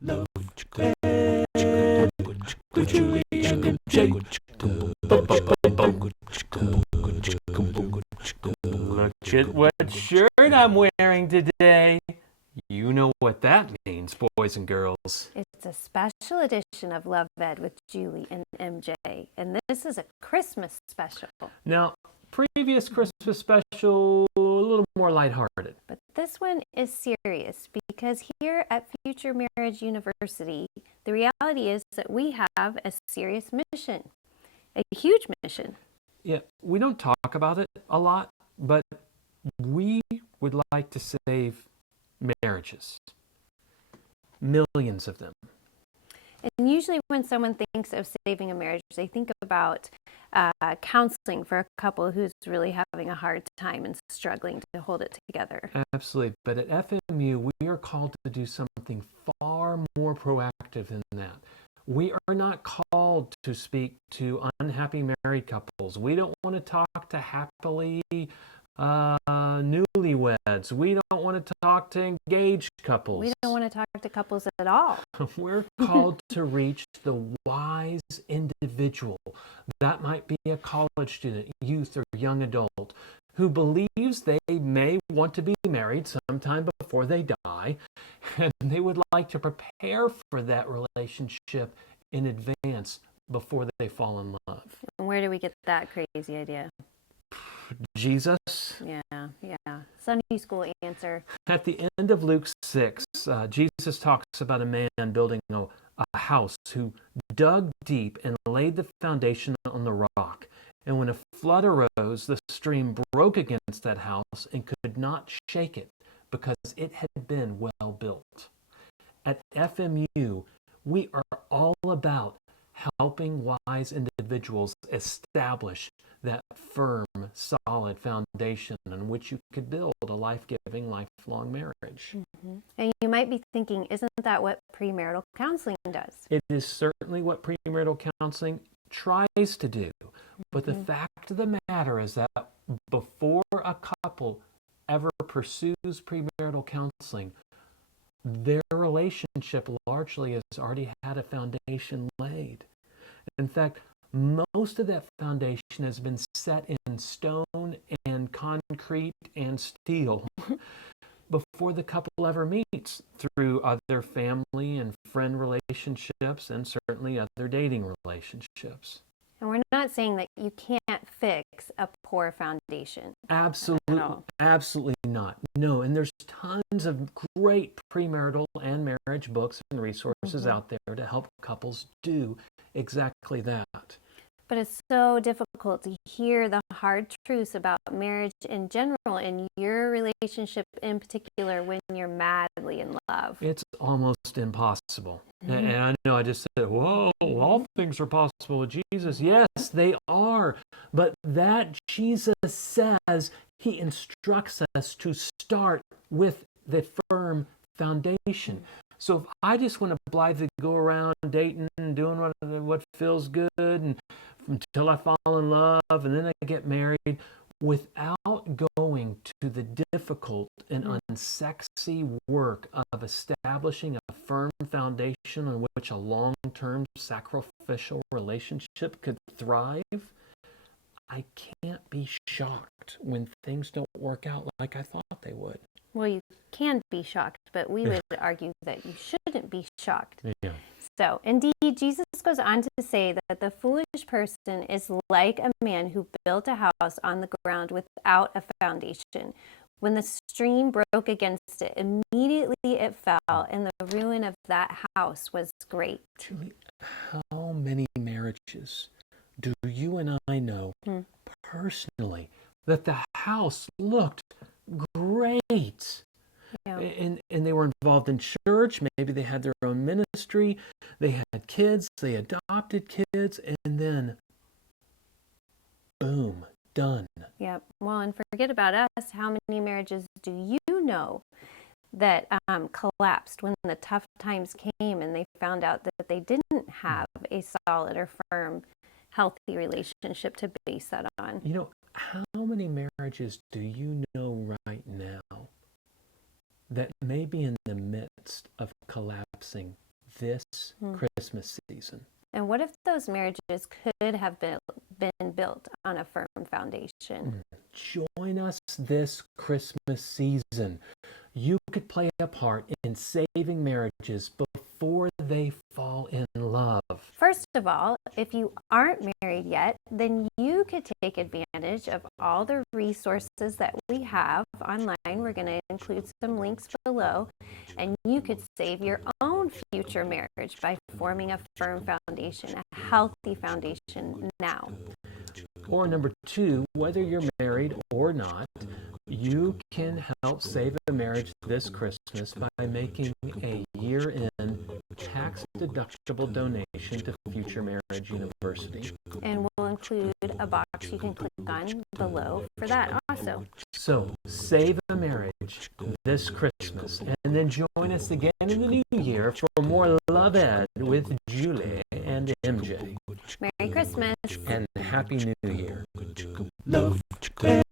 Love with Julie and MJ. Look at what shirt I'm wearing today. You know what that means, boys and girls. It's a special edition of Love Ed with Julie and MJ, and this is a Christmas special. Now, previous Christmas special, a little more lighthearted. But this one is serious because here at Future Marriage University, the reality is that we have a serious mission, a huge mission. Yeah, we don't talk about it a lot, but we would like to save marriages. Millions of them. And usually when someone thinks of saving a marriage, they think about counseling for a couple who's really having a hard time and struggling to hold it together. Absolutely. But at FMU, we are called to do something far more proactive than that. We are not called to speak to unhappy married couples. We don't want to talk to happily newlyweds. We don't want to talk to engaged couples. We don't want to talk to couples at all. We're called to reach the wise individual. That might be a college student, youth, or young adult who believes they may want to be married sometime before they die, and they would like to prepare for that relationship in advance before they fall in love. And where do we get that crazy idea? Jesus. Yeah. Sunday school answer. At the end of Luke 6, Jesus talks about a man building a house who dug deep and laid the foundation on the rock. And when a flood arose, the stream broke against that house and could not shake it because it had been well built. At FMU, we are all about helping wise individuals establish that firm, solid foundation on which you could build a life-giving, lifelong marriage. Mm-hmm. And you might be thinking, isn't that what premarital counseling does? It is certainly what premarital counseling tries to do. But the fact of the matter is that before a couple ever pursues premarital counseling, their relationship largely has already had a foundation laid. In fact, most of that foundation has been set in stone and concrete and steel before the couple ever meets, through other family and friend relationships and certainly other dating relationships. And we're not saying that you can't fix a poor foundation. Absolutely not. No, and there's tons of great premarital and marriage books and resources out there to help couples do exactly that. But it's so difficult to hear the hard truths about marriage in general and your relationship in particular when you're madly in love. It's almost impossible. And I know I just said, whoa, all things are possible with Jesus. Yes, they are. But that Jesus says, he instructs us to start with the firm foundation. So if I just want to blithely go around dating and doing what feels good and until I fall in love and then I get married, without going to the difficult and unsexy work of establishing a firm foundation on which a long-term sacrificial relationship could thrive, I can't be shocked when things don't work out like I thought they would. Well, you can be shocked, but we would argue that you shouldn't be shocked. Yeah. So, indeed, Jesus goes on to say that the foolish person is like a man who built a house on the ground without a foundation. When the stream broke against it, immediately it fell, and the ruin of that house was great. Julie, how many marriages do you and I know personally that the house looked great? Yeah. And they were involved in church. Maybe they had their own ministry. They had kids. They adopted kids. And then, boom, done. Yeah. Well, and forget about us. How many marriages do you know that collapsed when the tough times came and they found out that they didn't have a solid or firm, healthy relationship to base that on? You know, how many marriages do you know right now that may be in the midst of collapsing this Christmas season. And what if those marriages could have been built on a firm foundation? Join us this Christmas season. You could play a part in saving marriages before they fall in love. First of all, if you aren't married yet, then you could take advantage of all the resources that we have online. We're going to include some links below, and you could save your own future marriage by forming a firm foundation, a healthy foundation now. Or number two, whether you're married or not, you can help save a marriage this Christmas by making a year-end tax-deductible donation to Future Marriage University. And we'll include a box you can click on below for that also. So, save a marriage this Christmas, and then join us again in the new year for more Love Ed with Julie and MJ. Merry Christmas. And Happy New Year. Love Ed.